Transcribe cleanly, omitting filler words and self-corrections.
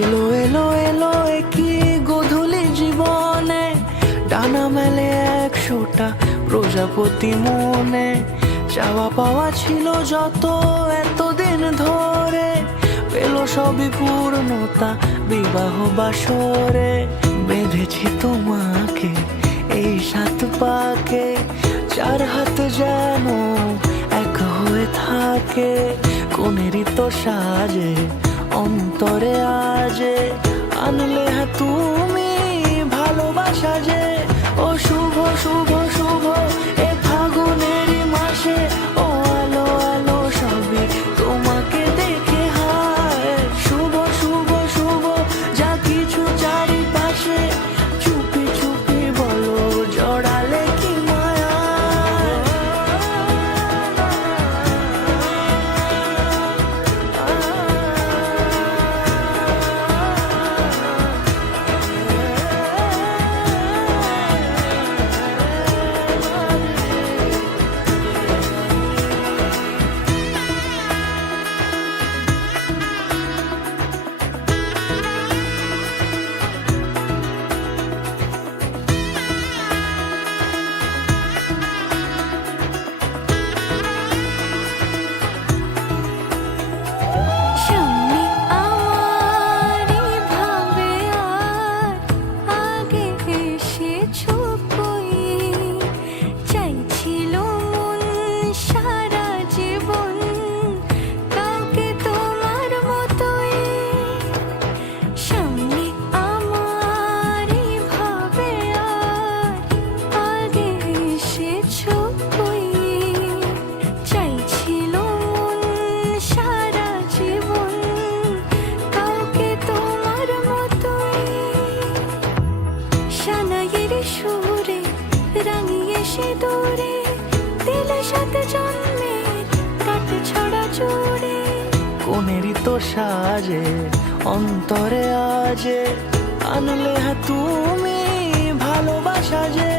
এলো এলো এলো কি গোধূলি জীবনে, ডানা মেলে 100টা প্রজাপতি মনে। চাওয়া পাওয়া ছিল যত এতদিন ধরে, পেল সবই পূর্ণতা বিবাহ বাসরে। বেঁধেছি তোমাকে এই 7 পাকে, 4 হাত যেন এক হয়ে থাকে। কোনেরই তো সাজে অন্তরে আজে, আনলে তুমি ভালোবাসা যে। ও শুভ শুভ শুভ এ ফাগুনেরই মাসে, ও আলো আলো সবই তোমাকে দেখে হায়। শুভ শুভ শুভ যা কিছু চারিপাশে, চুপি চুপি বলো জড়ালে কি মায়া। সুরে রাঙিয়ে সে দূরে, দিলে 7 জন্মের কাট ছড়া জোরে। কোনেরই তো সাজে অন্তরে আজে, আনলে তুমি ভালোবাসা যে।